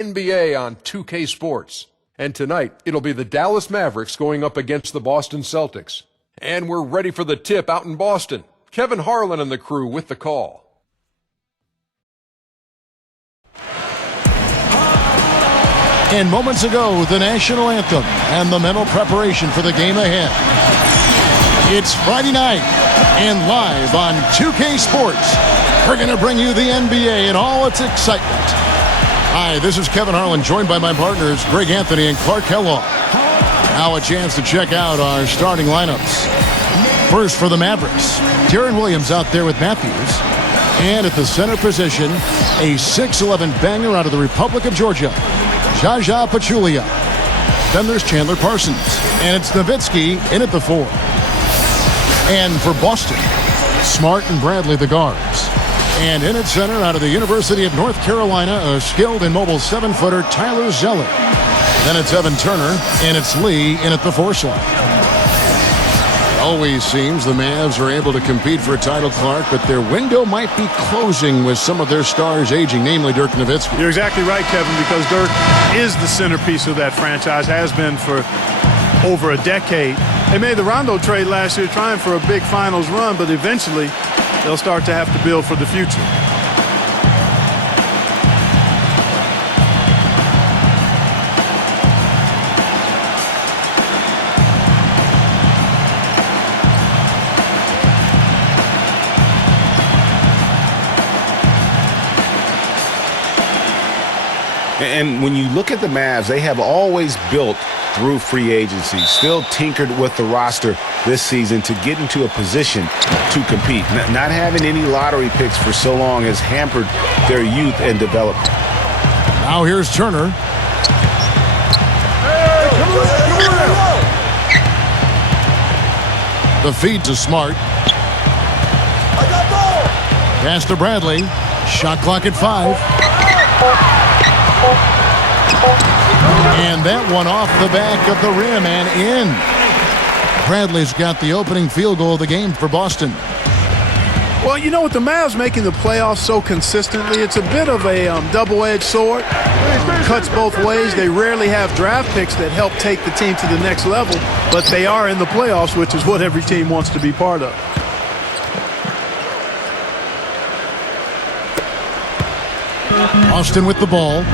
NBA on 2K Sports. And tonight, it'll be the Dallas Mavericks going up against the Boston Celtics. And we're ready for the tip out in Boston. Kevin Harlan and the crew with the call. And moments ago, the national anthem and the mental preparation for the game ahead. It's Friday night, and live on 2K Sports, we're going to bring you the NBA and all its excitement. Hi, this is Kevin Harlan, joined by my partners, Greg Anthony and Clark Kellogg. Now a chance to check out our starting lineups. First for the Mavericks, Deron Williams out there with Matthews. And at the center position, a 6'11 banger out of the Republic of Georgia, Zaza Pachulia. Then there's Chandler Parsons, and it's Nowitzki in at the 4. And for Boston, Smart and Bradley the guards. And in at center out of the University of North Carolina, a skilled and mobile 7-footer, Tyler Zeller. Then it's Evan Turner, and it's Lee in at the 4 slot. Always seems the Mavs are able to compete for a title, Clark, but their window might be closing with some of their stars aging, namely Dirk Nowitzki. You're exactly right, Kevin, because Dirk is the centerpiece of that franchise, has been for over a decade. They made the Rondo trade last year trying for a big finals run, but eventually they'll start to have to build for the future. And when you look at the Mavs, they have always built through free agency, still tinkered with the roster this season to get into a position to compete. Not having any lottery picks for so long has hampered their youth and development. Now here's Turner. The feed to Smart. Pass to Bradley. Shot clock at 5. And that one off the back of the rim and in. Bradley's got the opening field goal of the game for Boston. Well, you know, with the Mavs making the playoffs so consistently, it's a bit of a double-edged sword. Cuts both ways. They rarely have draft picks that help take the team to the next level, but they are in the playoffs, which is what every team wants to be part of. Austin with the ball.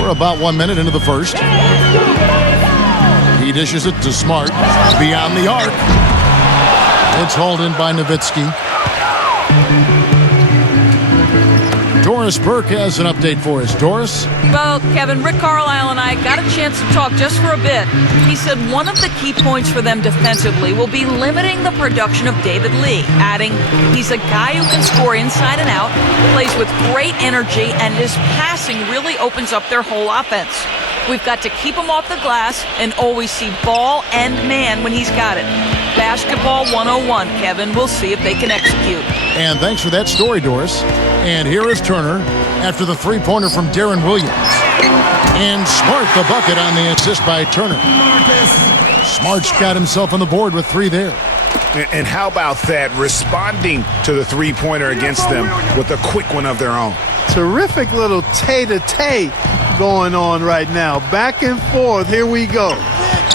We're about 1 minute into the first. He dishes it to Smart. Beyond the arc. It's hauled in by Nowitzki. Doris Burke has an update for us. Doris? Well, Kevin, Rick Carlisle and I got a chance to talk just for a bit. He said one of the key points for them defensively will be limiting the production of David Lee, adding he's a guy who can score inside and out, plays with great energy, and his passing really opens up their whole offense. We've got to keep him off the glass and always see ball and man when he's got it. Basketball 101, Kevin. We'll see if they can execute. And thanks for that story, Doris. And here is Turner after the three-pointer from Deron Williams. And Smart the bucket on the assist by Turner. Smart's got himself on the board with 3 there. And how about that, responding to the three-pointer against them with a quick one of their own. Terrific little tay-to-tay going on right now. Back and forth. Here we go.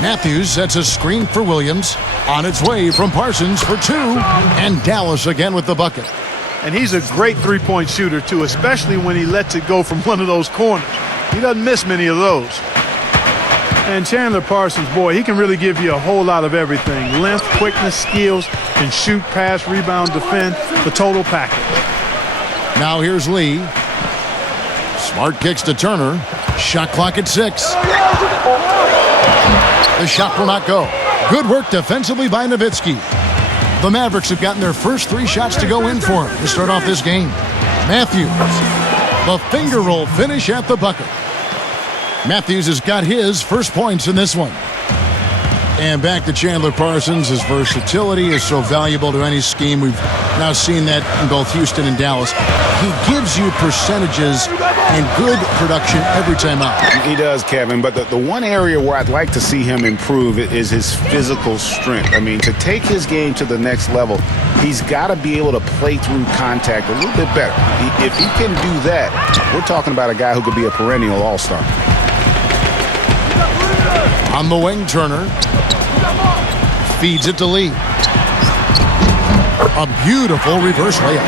Matthews sets a screen for Williams. On its way from Parsons for 2. And Dallas again with the bucket. And he's a great three-point shooter, too, especially when he lets it go from one of those corners. He doesn't miss many of those. And Chandler Parsons, boy, he can really give you a whole lot of everything. Length, quickness, skills, can shoot, pass, rebound, defend, the total package. Now here's Lee. Smart kicks to Turner. Shot clock at 6. The shot will not go. Good work defensively by Nowitzki. The Mavericks have gotten their first 3 shots to go in for him to start off this game. Matthews, the finger roll finish at the bucket. Matthews has got his first points in this one. And back to Chandler Parsons. His versatility is so valuable to any scheme. We've now seen that in both Houston and Dallas. He gives you percentages and good production every time out. He does, Kevin, but the one area where I'd like to see him improve is his physical strength. I mean, to take his game to the next level, he's got to be able to play through contact a little bit better. If he can do that, we're talking about a guy who could be a perennial all-star. On the wing, Turner feeds it to Lee. A beautiful reverse layup.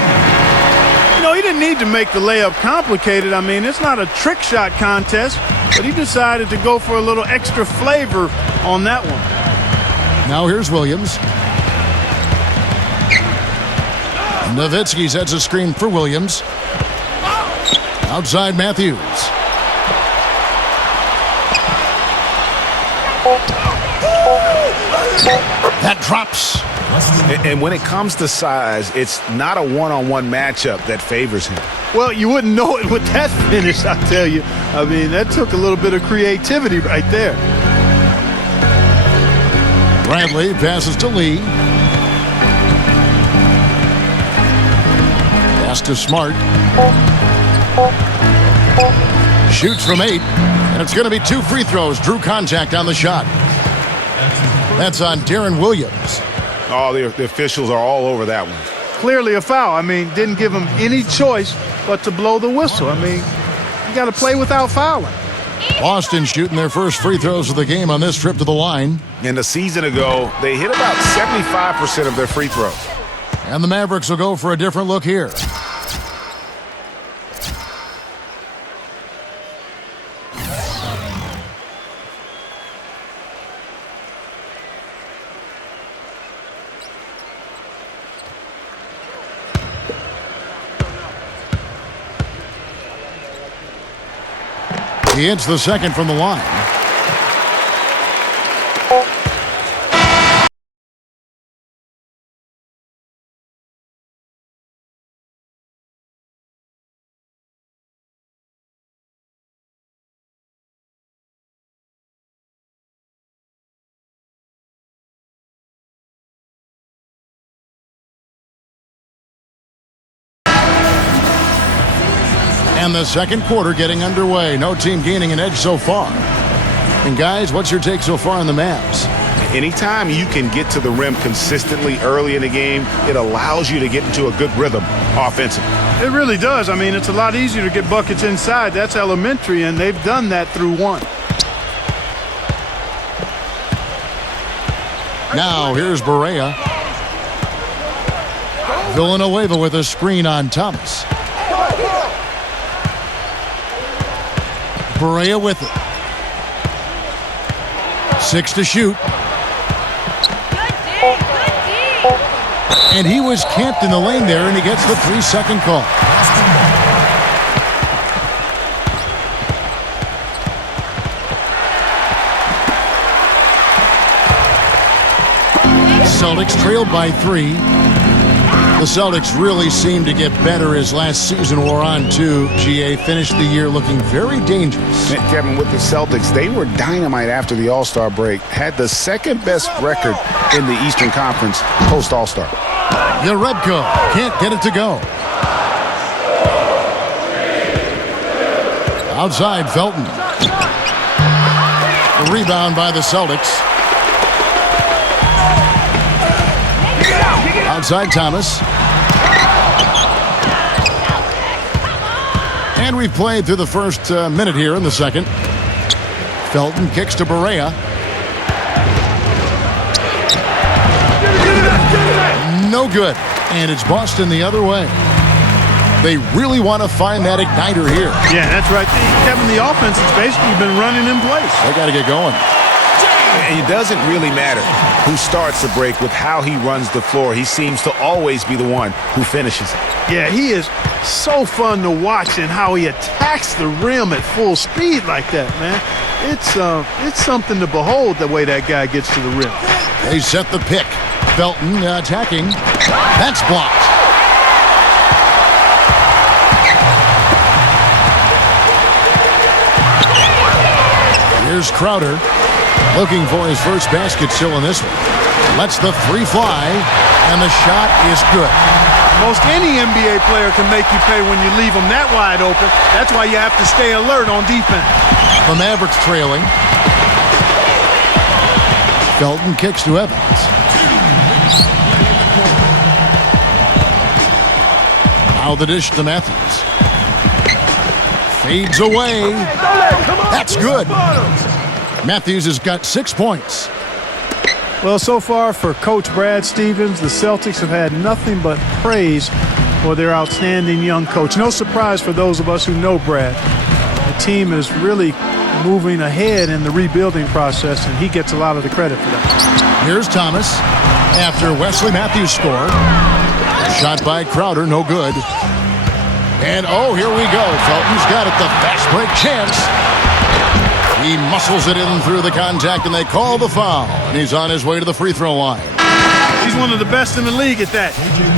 You know, he didn't need to make the layup complicated. I mean, it's not a trick shot contest, but he decided to go for a little extra flavor on that one. Now here's Williams. Nowitzki sets a screen for Williams. Outside Matthews. That drops. And when it comes to size, it's not a one-on-one matchup that favors him. Well, you wouldn't know it with that finish, I tell you. I mean, that took a little bit of creativity right there. Bradley passes to Lee. Pass to Smart. Shoots from 8. And it's going to be 2 free throws. Drew contact on the shot. That's on Darren Williams. Oh, the officials are all over that one. Clearly a foul. I mean, didn't give him any choice but to blow the whistle. I mean, you got to play without fouling. Boston shooting their first free throws of the game on this trip to the line. And a season ago, they hit about 75% of their free throws. And the Mavericks will go for a different look here. He hits the second from the line. And the second quarter getting underway. No team gaining an edge so far. And guys, what's your take so far on the Mavs? Anytime you can get to the rim consistently early in the game, it allows you to get into a good rhythm offensively. It really does. I mean, it's a lot easier to get buckets inside. That's elementary, and they've done that through one. Now here's Barea. Villanueva with a screen on Thomas. Barea with it. 6 to shoot. And he was camped in the lane there, and he gets the 3-second call. Celtics trailed by 3. The Celtics really seemed to get better as last season wore on, too. GA finished the year looking very dangerous. Kevin, with the Celtics, they were dynamite after the All-Star break. Had the second best record in the Eastern Conference post-All-Star. Yarebko can't get it to go. Outside, Felton. The rebound by the Celtics. Outside Thomas. And we've played through the first minute here in the second. Felton kicks to Barea. No good. And it's Boston the other way. They really want to find that igniter here. Yeah, that's right. Kevin, the offense has basically been running in place. They got to get going. And it doesn't really matter who starts the break with how he runs the floor. He seems to always be the one who finishes it. Yeah, he is so fun to watch and how he attacks the rim at full speed like that, man. It's something to behold the way that guy gets to the rim. They set the pick. Felton attacking. That's blocked. Here's Crowder. Looking for his first basket still in this one. Lets the 3 fly, and the shot is good. Most any NBA player can make you pay when you leave them that wide open. That's why you have to stay alert on defense. The Mavericks trailing. Felton kicks to Evans. Now the dish to Matthews. Fades away. That's good. Matthews has got 6 points. Well, so far for Coach Brad Stevens, the Celtics have had nothing but praise for their outstanding young coach. No surprise for those of us who know Brad. The team is really moving ahead in the rebuilding process, and he gets a lot of the credit for that. Here's Thomas after Wesley Matthews scored. Shot by Crowder, no good. And oh, here we go. Felton's got it, the fast break chance. He muscles it in through the contact, and they call the foul. And he's on his way to the free throw line. He's one of the best in the league at that.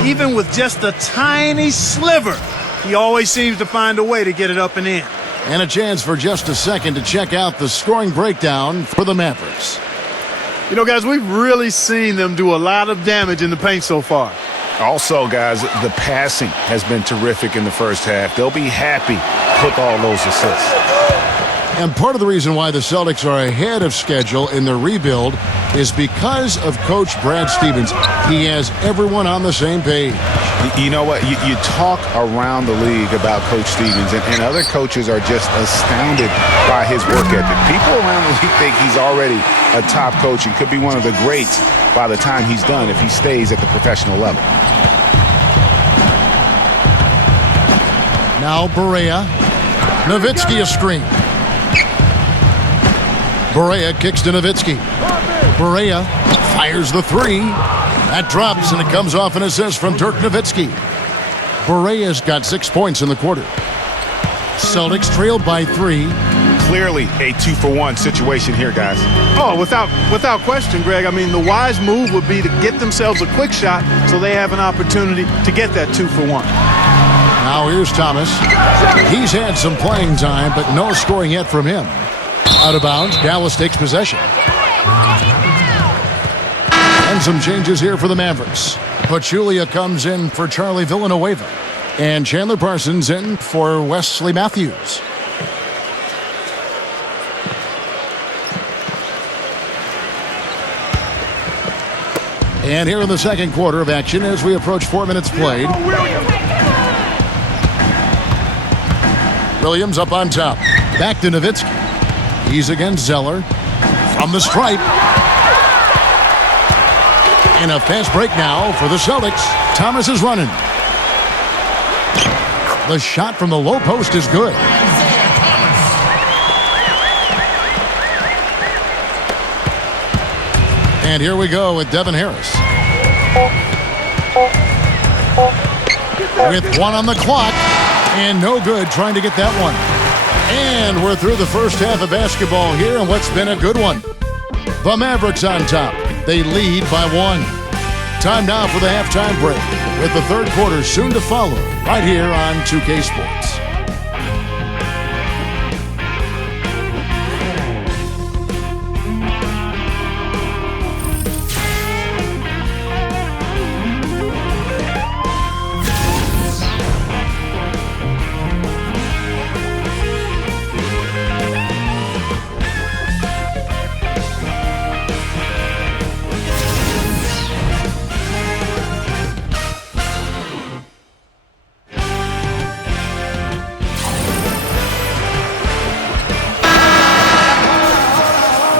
Even with just a tiny sliver, he always seems to find a way to get it up and in. And a chance for just a second to check out the scoring breakdown for the Mavericks. You know, guys, we've really seen them do a lot of damage in the paint so far. Also, guys, the passing has been terrific in the first half. They'll be happy with all those assists. And part of the reason why the Celtics are ahead of schedule in their rebuild is because of Coach Brad Stevens. He has everyone on the same page. You know what? You talk around the league about Coach Stevens, and other coaches are just astounded by his work ethic. People around the league think he's already a top coach and could be one of the greats by the time he's done if he stays at the professional level. Now Barea. Nowitzki a screen. Barea kicks to Nowitzki. Barea fires the three. That drops, and it comes off an assist from Dirk Nowitzki. Barea's got 6 points in the quarter. Celtics trailed by 3. Clearly a 2-for-1 situation here, guys. Oh, without question, Greg. I mean, the wise move would be to get themselves a quick shot so they have an opportunity to get that 2-for-1. Now here's Thomas. He's had some playing time, but no scoring yet from him. Out of bounds, Dallas takes possession. And some changes here for the Mavericks. Pachulia comes in for Charlie Villanueva. And Chandler Parsons in for Wesley Matthews. And here in the second quarter of action as we approach 4 minutes played. Williams up on top. Back to Nowitzki. He's against Zeller. From the stripe. And a fast break now for the Celtics. Thomas is running. The shot from the low post is good. And here we go with Devin Harris. With 1 on the clock. And no good trying to get that one. And we're through the first half of basketball here in what's been a good one. The Mavericks on top. They lead by 1. Time now for the halftime break, with the third quarter soon to follow right here on 2K Sports.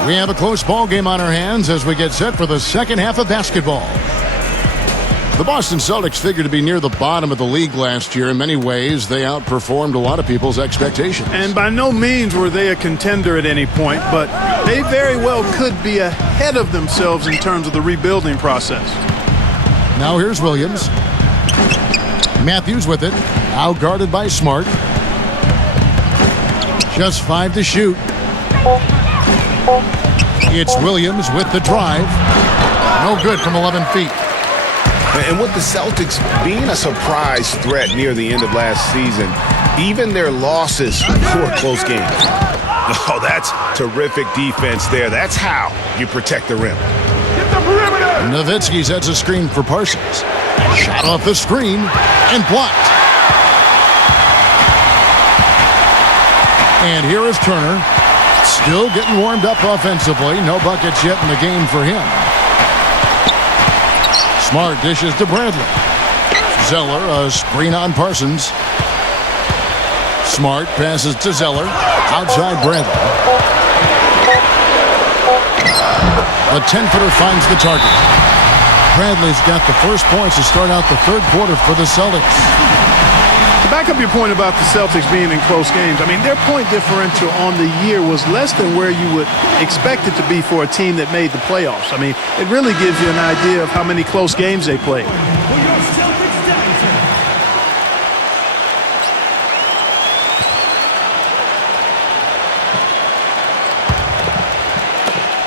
We have a close ball game on our hands as we get set for the second half of basketball. The Boston Celtics figured to be near the bottom of the league last year. In many ways, they outperformed a lot of people's expectations. And by no means were they a contender at any point, but they very well could be ahead of themselves in terms of the rebuilding process. Now here's Williams. Matthews with it, outguarded by Smart. Just 5 to shoot. It's Williams with the drive. No good from 11 feet. And with the Celtics being a surprise threat near the end of last season, even their losses were close games. Oh, that's terrific defense there. That's how you protect the rim. Nowitzki sets a screen for Parsons. Shot off the screen and blocked. And here is Turner. Still getting warmed up offensively. No buckets yet in the game for him. Smart dishes to Bradley. Zeller, a screen on Parsons. Smart passes to Zeller. Outside Bradley. The 10-footer finds the target. Bradley's got the first points to start out the third quarter for the Celtics. To back up your point about the Celtics being in close games, I mean, their point differential on the year was less than where you would expect it to be for a team that made the playoffs. I mean, it really gives you an idea of how many close games they played.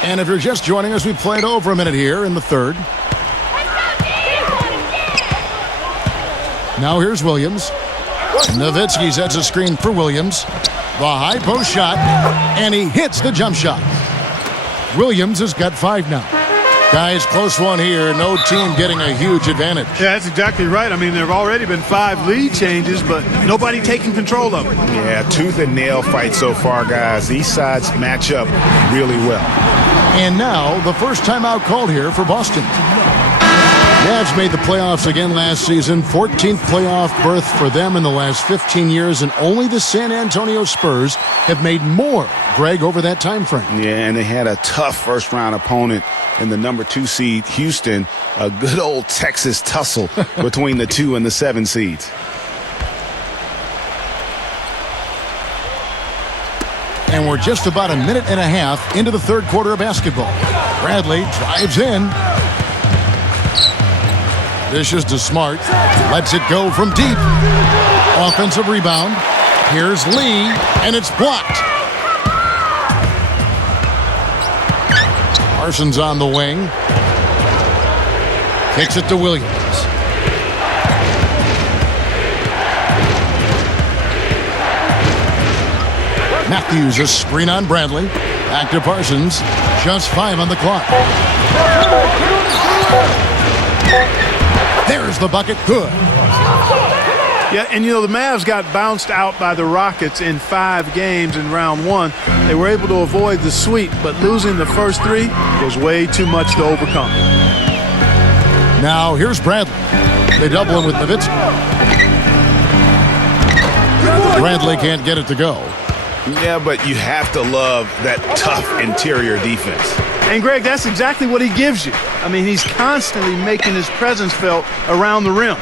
And if you're just joining us, we played over a minute here in the third. Now here's Williams. Nowitzki sets a screen for Williams. The high post shot, and he hits the jump shot. Williams has got 5 now. Guys, close one here. No team getting a huge advantage. Yeah, that's exactly right. I mean, there have already been 5 lead changes, but nobody taking control of it. Yeah, tooth and nail fight so far, guys. These sides match up really well. And now, the first timeout called here for Boston. Mavs made the playoffs again last season. 14th playoff berth for them in the last 15 years, and only the San Antonio Spurs have made more, Greg, over that time frame. Yeah, and they had a tough first-round opponent in the number 2 seed, Houston. A good old Texas tussle between the 2 and the 7 seeds. And we're just about a minute and a half into the third quarter of basketball. Bradley drives in. Dishes to Smart. Lets it go from deep. Offensive rebound. Here's Lee, and it's blocked. Parsons on the wing. Kicks it to Williams. Matthews, a screen on Bradley. Back to Parsons. Just 5 on the clock. There's the bucket. Good. Yeah, and you know, the Mavs got bounced out by the Rockets in 5 games in round 1. They were able to avoid the sweep, but losing the first 3 was way too much to overcome. Now here's Bradley. They double him with Nowitzki. Bradley can't get it to go. Yeah, but you have to love that tough interior defense. And, Greg, that's exactly what he gives you. I mean, he's constantly making his presence felt around the rim.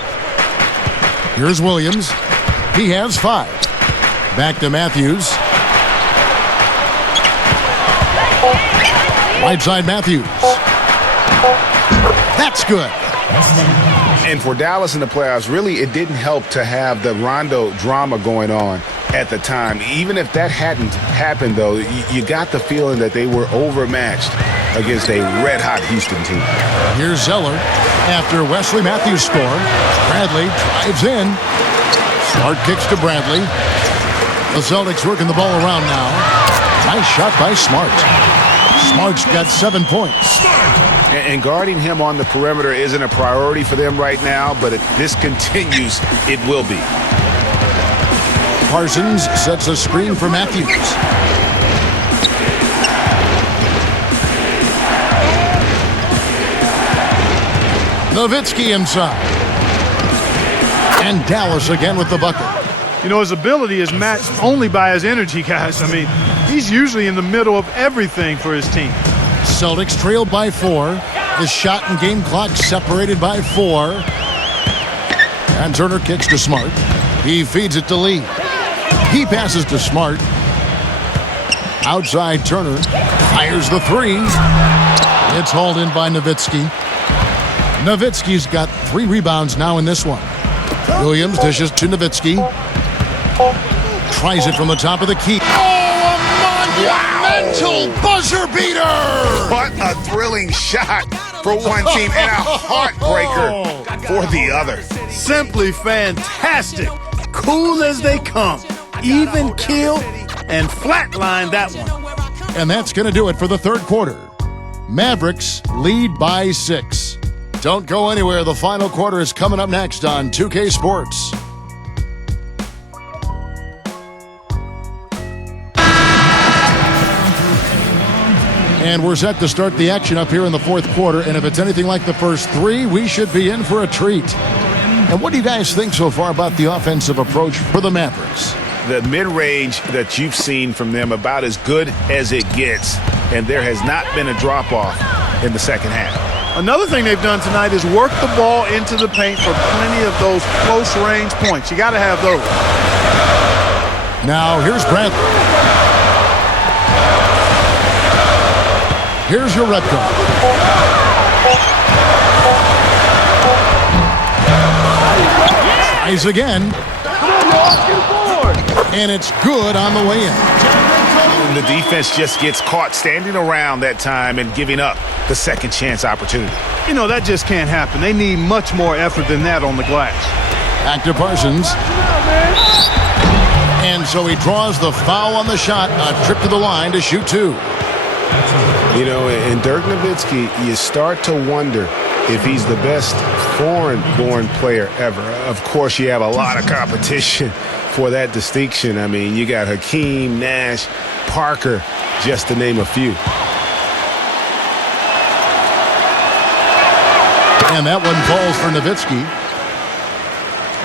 Here's Williams. He has 5. Back to Matthews. Right side Matthews. That's good. And for Dallas in the playoffs, really, it didn't help to have the Rondo drama going on at the time. Even if that hadn't happened, though, you got the feeling that they were overmatched against a red-hot Houston team. Here's Zeller. After Wesley Matthews scored, Bradley drives in. Smart kicks to Bradley. The Celtics working the ball around now. Nice shot by Smart. Smart's got 7 points. And guarding him on the perimeter isn't a priority for them right now, but if this continues, it will be. Parsons sets a screen for Matthews. Nowitzki inside. And Dallas again with the bucket. You know, his ability is matched only by his energy, guys. I mean, he's usually in the middle of everything for his team. Celtics trailed by 4. The shot and game clock separated by 4. And Turner kicks to Smart. He feeds it to Lee. He passes to Smart. Outside Turner. Fires the 3. It's hauled in by Nowitzki. Nowitzki's got 3 rebounds now in this one. Williams dishes to Nowitzki. Tries it from the top of the key. Oh, a monumental buzzer beater! What a thrilling shot for one team and a heartbreaker for the other. Simply fantastic. Cool as they come. Even kill and flatline that one. And that's going to do it for the third quarter. Mavericks lead by 6. Don't go anywhere. The final quarter is coming up next on 2K Sports. And we're set to start the action up here in the fourth quarter. And if it's anything like the first three, we should be in for a treat. And what do you guys think so far about the offensive approach for the Mavericks? The mid-range that you've seen from them about as good as it gets. And there has not been a drop-off in the second half. Another thing they've done tonight is work the ball into the paint for plenty of those close-range points. You got to have those. Now, here's Bradley. Here's your red card. Tries again. And it's good on the way in. And the defense just gets caught standing around that time and giving up the second chance opportunity. You know, that just can't happen. They need much more effort than that on the glass. Back to Parsons. And so he draws the foul on the shot. A trip to the line to shoot two. You know, in Dirk Nowitzki, you start to wonder if he's the best foreign-born player ever. Of course, you have a lot of competition for that distinction. I mean, you got Hakeem, Nash, Parker, just to name a few. And that one falls for Nowitzki.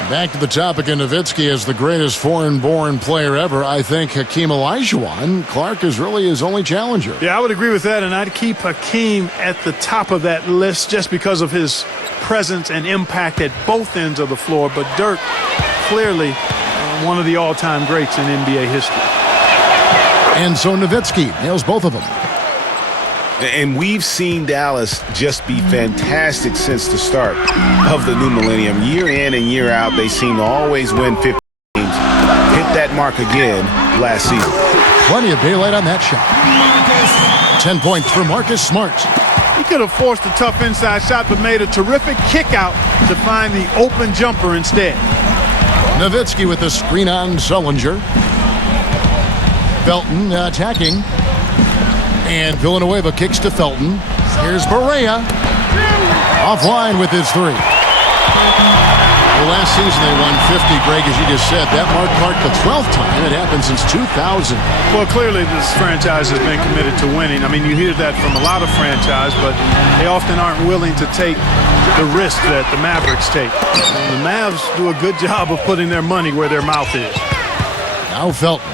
Back to the topic of Nowitzki as the greatest foreign-born player ever. I think Hakeem Olajuwon. Clark is really his only challenger. Yeah, I would agree with that, and I'd keep Hakeem at the top of that list just because of his presence and impact at both ends of the floor. But Dirk, clearly one of the all-time greats in NBA history. And so Nowitzki nails both of them. And we've seen Dallas just be fantastic since the start of the new millennium. Year in and year out, they seem to always win 50 games. Hit that mark again last season. Plenty of daylight on that shot. 10 points for Marcus Smart. He could have forced a tough inside shot, but made a terrific kick out to find the open jumper instead. Nowitzki with the screen on Sullinger. Felton attacking. And Villanueva kicks to Felton. Here's Barea. Offline with his three. Well, last season they won 50, Greg, as you just said. That marked Clark the 12th time. It happened since 2000. Well, clearly this franchise has been committed to winning. I mean, you hear that from a lot of franchises, but they often aren't willing to take the risk that the Mavericks take. And the Mavs do a good job of putting their money where their mouth is. Now Felton.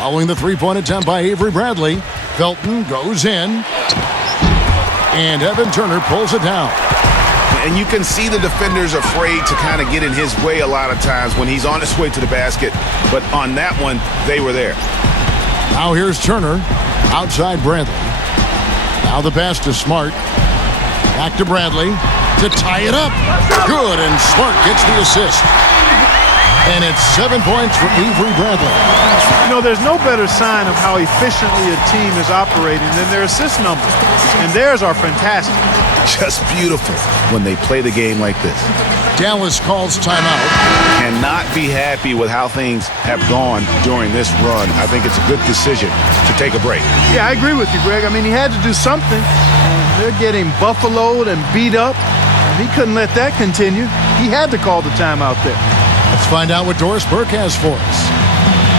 Following the three-point attempt by Avery Bradley. Felton goes in. And Evan Turner pulls it down. And you can see the defenders afraid to kind of get in his way a lot of times when he's on his way to the basket. But on that one, they were there. Now here's Turner. Outside Bradley. Now the pass to Smart. Back to Bradley to tie it up. Good, and Smart gets the assist. And it's 7 points for Avery Bradley. You know, there's no better sign of how efficiently a team is operating than their assist numbers. And theirs are fantastic. Just beautiful when they play the game like this. Dallas calls timeout. Cannot be happy with how things have gone during this run. I think it's a good decision to take a break. Yeah, I agree with you, Greg. I mean, he had to do something. They're getting buffaloed and beat up. He couldn't let that continue. He had to call the timeout there. Let's find out what Doris Burke has for us.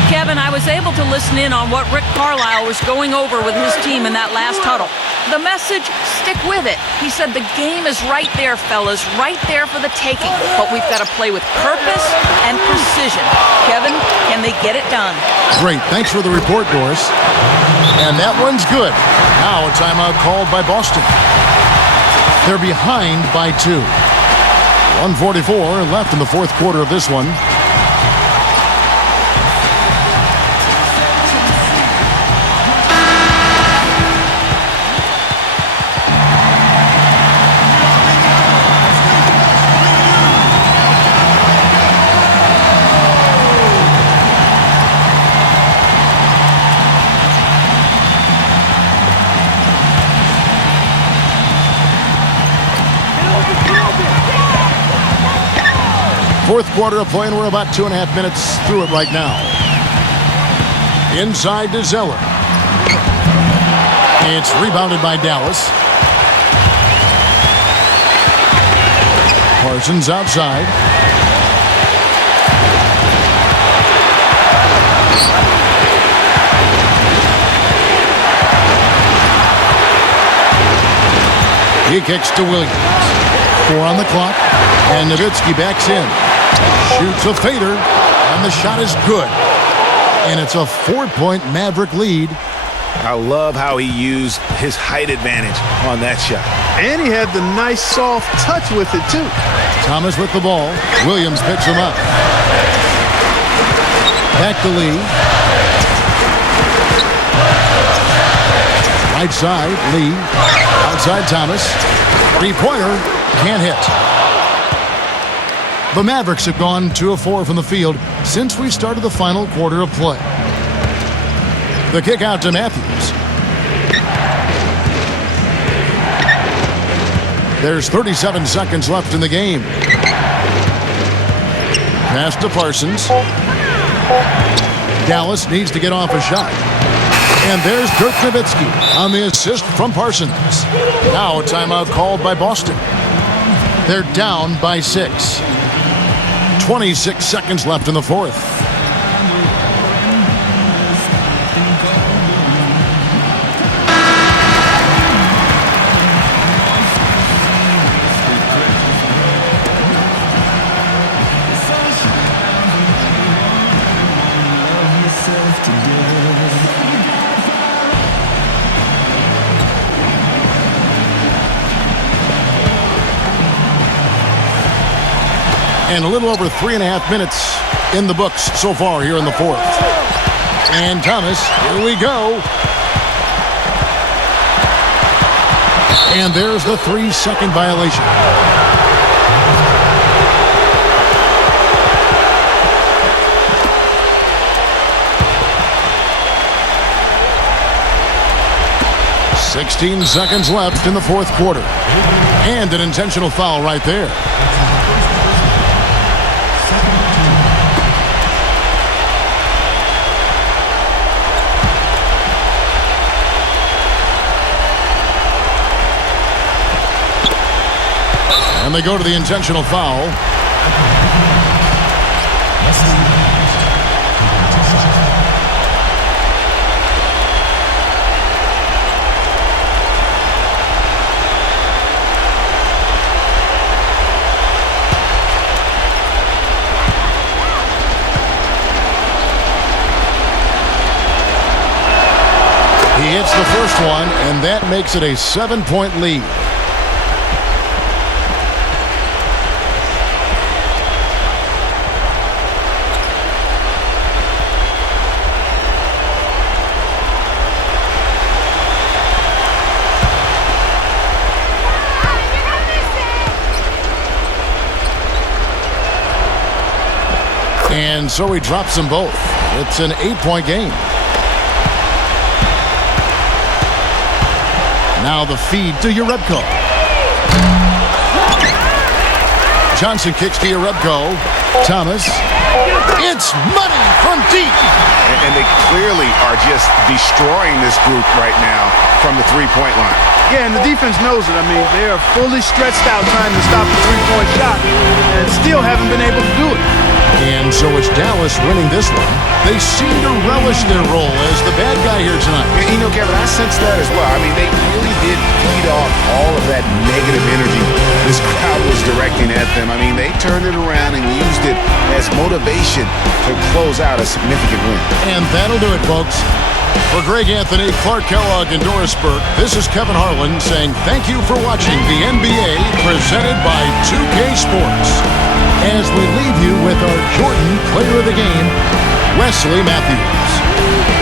Kevin, I was able to listen in on what Rick Carlisle was going over with his team in that last huddle. The message, stick with it. He said the game is right there, fellas, right there for the taking. But we've got to play with purpose and precision. Kevin, can they get it done? Great. Thanks for the report, Doris. And that one's good. Now a timeout called by Boston. They're behind by 2. 1:44 left in the fourth quarter of this one. Fourth quarter of play, and we're about 2.5 minutes through it right now. Inside to Zeller. It's rebounded by Dallas. Parsons outside. He kicks to Williams. 4 on the clock, and Nowitzki backs in. Shoots a fader, and the shot is good. And it's a 4-point Maverick lead. I love how he used his height advantage on that shot. And he had the nice soft touch with it, too. Thomas with the ball. Williams picks him up. Back to Lee. Right side, Lee. Outside Thomas. Three-pointer, can't hit. The Mavericks have gone 2 of 4 from the field since we started the final quarter of play. The kick out to Matthews. There's 37 seconds left in the game. Pass to Parsons. Dallas needs to get off a shot. And there's Dirk Nowitzki on the assist from Parsons. Now a timeout called by Boston. They're down by 6. 26 seconds left in the fourth. And a little over 3.5 minutes in the books so far here in the fourth. And Thomas, here we go. And there's the 3-second violation. "16 seconds left in the fourth quarter. And an intentional foul right there. And they go to the intentional foul. He hits the first one, and that makes it a 7-point lead. And so he drops them both. It's an 8-point game. Now the feed to Urebko. Johnson kicks to Urebko. Thomas. It's money from deep. And they clearly are just destroying this group right now from the three-point line. Yeah, and the defense knows it. I mean, they are fully stretched out trying to stop the three-point shot and still haven't been able to do it. And so it's Dallas winning this one. They seem to relish their role as the bad guy here tonight. You know, Kevin, I sense that as well. I mean, they really did feed off all of that negative energy this crowd was directing at them. I mean, they turned it around and used it as motivation to close out a significant win. And that'll do it, folks. For Greg Anthony, Clark Kellogg, and Doris Burke, this is Kevin Harlan saying thank you for watching the NBA presented by 2K Sports. As we leave you with our Jordan Player of the Game, Wesley Matthews.